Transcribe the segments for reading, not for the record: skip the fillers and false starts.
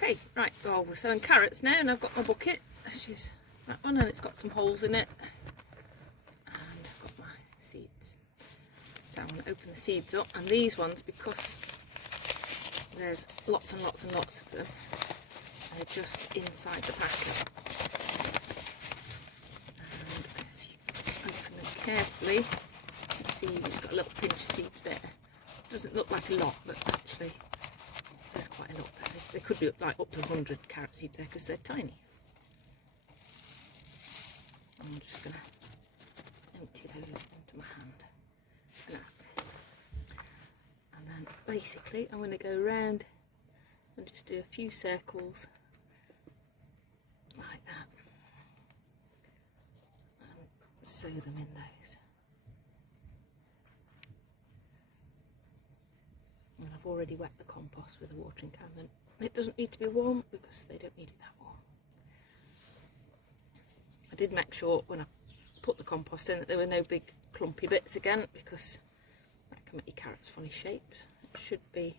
Okay, right, well, we're sowing carrots now, and I've got my bucket. This is that one, and it's got some holes in it. And I've got my seeds. So I'm going to open the seeds up, and these ones, because there's lots and lots and lots of them, they're just inside the packet. And if you open them carefully, you can see you've just got a little pinch of seeds there. It doesn't look like a lot, but actually there's quite a lot there. There could be like up to 100 carrot seeds there because they're tiny. I'm just going to empty those into my hand. And then basically I'm going to go around and just do a few circles like that and sow them in those. And I've already wet the compost with a watering can, and it doesn't need to be warm because they don't need it that warm. I did make sure when I put the compost in that there were no big clumpy bits again, because that can make your carrots funny shapes. It should be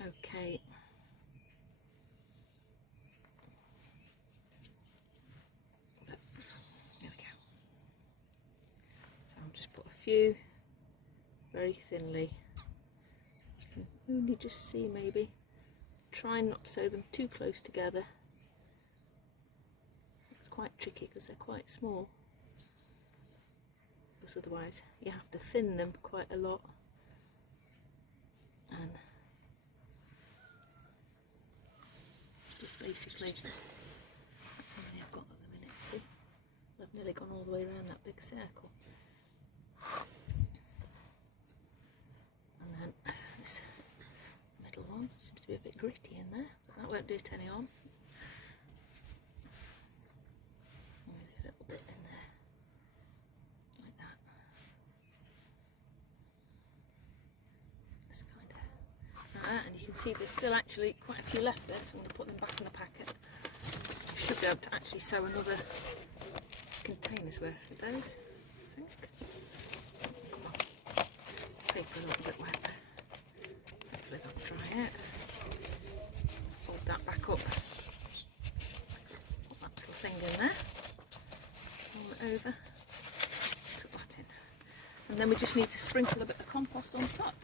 okay. But there we go. So I'll just put a few very thinly. You can only just see maybe. Try not to sow them too close together. It's quite tricky because they're quite small. Because otherwise you have to thin them quite a lot. And just basically, that's how many I've got at the minute, see? I've nearly gone all the way around that big circle. And then this middle one seems to be a bit gritty in there, but that won't do it any harm. I'm going to do a little bit in there, like that. Just kind of, and you can see there's still actually quite a few left there, so I'm going to put them back in the packet. I should be able to actually sow another container's worth of those, I think. Come on. Paper a little bit wet there. Hopefully that'll dry out. Fold that back up. Put that little thing in there. Roll it over. Tuck that in. And then we just need to sprinkle a bit of compost on top,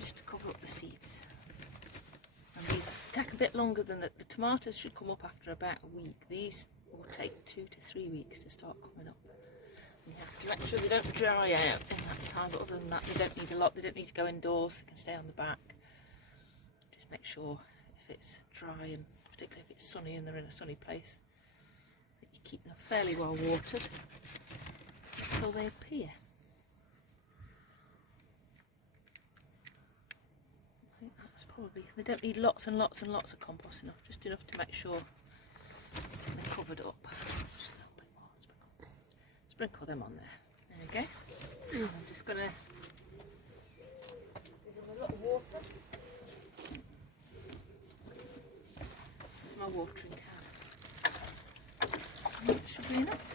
just to cover up the seeds. And these take a bit longer than the tomatoes should come up after about a week. These will take 2 to 3 weeks to start coming up. And you have to make sure they don't dry out in that time, but other than that they don't need a lot. They don't need to go indoors, they can stay on the back. Just make sure if it's dry, and particularly if it's sunny and they're in a sunny place, that you keep them fairly well watered until they appear. I think that's probably, they don't need lots and lots and lots of compost, just enough to make sure they're covered up. Just a little bit more. Sprinkle them on there. There we go. I'm just going to give them a lot of water. Into my watering can. That should be enough.